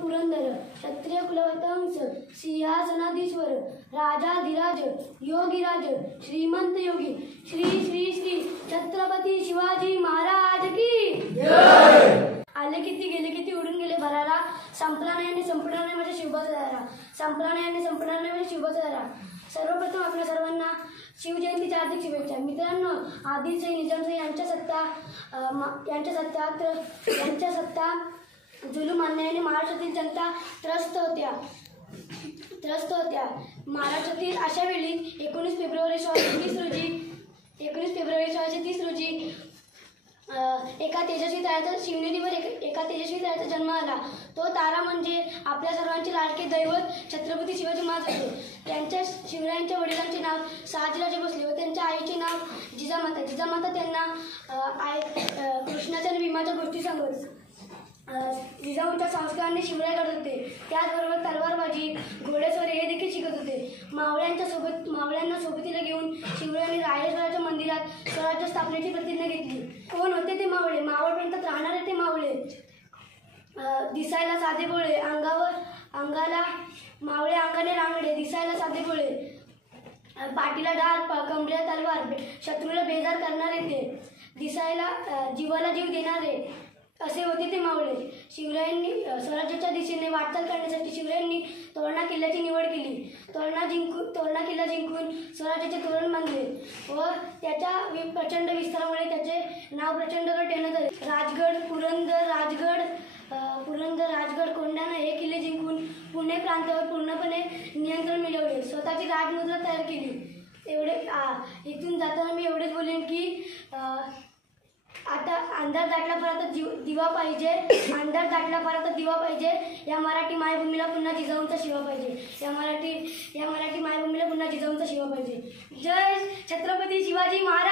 पुरंदर क्षत्रिय कुलवंश सिंहासनाधीश्वर राजाधिराज योगीराज श्रीमंत योगी श्री श्री श्री छत्रपती शिवाजी महाराज की जय। आले किती गेले किती उडून गेले भरारा, संपला नाही आणि संपणार नाही माझ्या शिवबाचा दारा, संपला नाही आणि संपणार नाही माझ्या शिवबाचा दारा। सर्वप्रथम आपल्या सर्वांना शिवजयंतीच्या हार्दिक शुभेच्छा। मित्रांनो, आदिलशाही निजामशाही यांच्या सत्ता जुलूम अन्यायाने महाराष्ट्रातील जनता त्रस्त होत्या। महाराष्ट्रातील अशा वेळी 19 फेब्रुवारी 1630 रोजी एका तेजस्वी ताऱ्याचा शिवनेरीवर एका तेजस्वी ताऱ्याचा जन्म आला। तो तारा म्हणजे आपल्या सर्वांचे लाडके दैवत छत्रपती शिवाजी महाराज होते। शिवरायांच्या वडिलांचे नाव शहाजीराजे भोसले व त्यांच्या आईचे नाव जिजामाता त्यांना कृष्णाच्या आणि भीमाच्या गोष्टी सांगत जिजाऊच्या संस्काराने शिवराय करत होते। त्याचबरोबर तलवारबाजी घोडेस्वारी हे देखील शिकत होते। मावळ्यांना सोबतीला घेऊन शिवरायांनी रायरेश्वराच्या मंदिरात स्वराज्य स्थापनेची प्रतिज्ञा घेतली। कोण होते ते मावळे? मावळपर्यंत राहणारे ते मावळे, दिसायला साधे भोळे, अंगाने रांगडे, दिसायला साधे भोळे, पाठीला डाल कमरेला तलवार, शत्रूला बेजार करणारे ते, दिसायला जीवाला जीव देणारे असे होते ते मावळे। शिवरायांनी स्वराज्याच्या दिशेने वाटचाल करण्यासाठी शिवरायांनी तोरणा किल्ल्याची निवड केली। तोरणा किल्ला जिंकून स्वराज्याचे तोरण बांधले व त्याच्या प्रचंड विस्तारामुळे त्याचे नाव प्रचंडगड ठेवण्यात आले। राजगड, पुरंदर, राजगड, कोंढाणा हे किल्ले जिंकून पुणे प्रांतावर पूर्णपणे नियंत्रण मिळवले, स्वतःची राजमुद्रा तयार केली। इथून जाताना मी एवढेच बोलेन की आता अंधार दाटला परत दिवा पाहिजे, अंधार दाटला परत दिवा पाहिजे। या मराठी मायभूमीला पुन्हा जिजाऊंचा शिवा पाहिजे, या मराठी मायभूमीला पुन्हा जिजाऊंचा शिवा पाहिजे। जय छत्रपती शिवाजी महाराज।